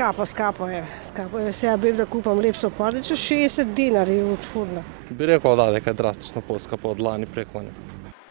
Скапо е. Скапо е. Сега бев да купам леп со парче, 60 денари од фурна. Би рекол да, дека е драстично поскапо од лани преклани.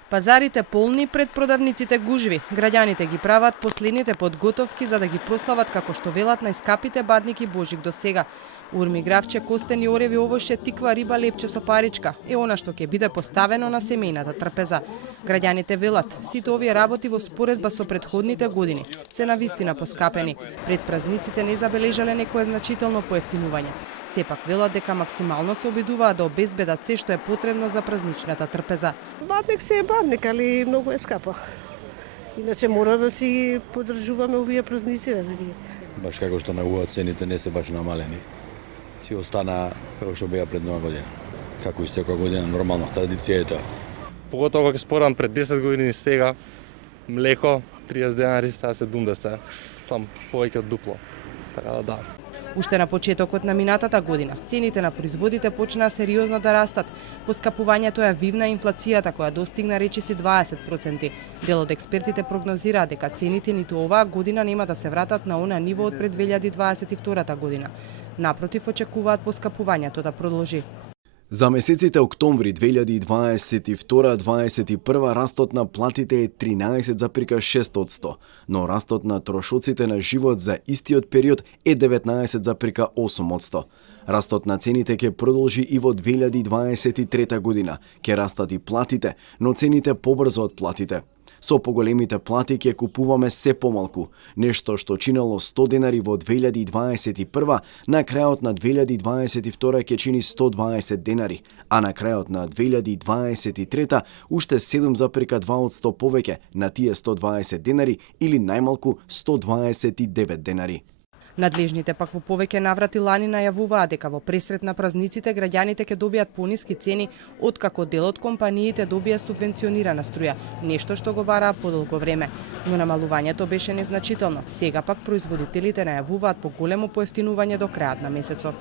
Пазарите полни, пред продавниците гужви. Граѓаните ги прават последните подготовки за да ги прослават како што велат најскапите бадники Божик до сега. Урми, гравче, костени ореви, овоше, тиква, риба, лепче со паричка е она што ќе биде поставено на семејната трпеза. Граѓаните велат, сите овие работи во споредба со претходните години се навистина поскапени. Пред празниците не забележале некое значително поевтинување. Сепак велат дека максимално се обидуваат да обезбедат се што е потребно за празничната трпеза. Бадник се е бадник, али многу е скапо. Иначе мора да си подржуваме овие празници. Баш како што на цените не се баш намалени. Си остана како што беа пред нова година. Како и секоја година, нормално, традиција е тоа. Поготово кога спорам пред 10 години сега, млеко 30 денари, сега 70, сам повеќе од дупло. Така да. Уште на почетокот на минатата година, цените на производите почнаа сериозно да растат. Поскапувањето ја вивна инфлацијата која достигна речиси 20%. Дел од експертите прогнозираа дека цените ниту оваа година нема да се вратат на она ниво од пред 2022 година. Напротив, очекуваат поскапувањето да продолжи. За месеците октомври 2022-2021 растот на платите е 13,6%, но растот на трошоците на живот за истиот период е 19,8%. Растот на цените ќе продолжи и во 2023 година. Ќе растат и платите, но цените побрзо од платите. Со поголемите плати ќе купуваме се помалку, нешто што чинело 100 денари во 2021, на крајот на 2022 ќе чини 120 денари, а на крајот на 2023 уште 7,2% повеќе на тие 120 денари или најмалку 129 денари. Надлежните пак во повеќе наврати лани најавуваа дека во пресрет на празниците граѓаните ќе добијат пониски цени откако дел од компаниите добија субвенционирана струја, нешто што го бараа подолго време. Но намалувањето беше незначително. Сега пак производителите најавуваат поголемо поевтинување до крајот на месецов.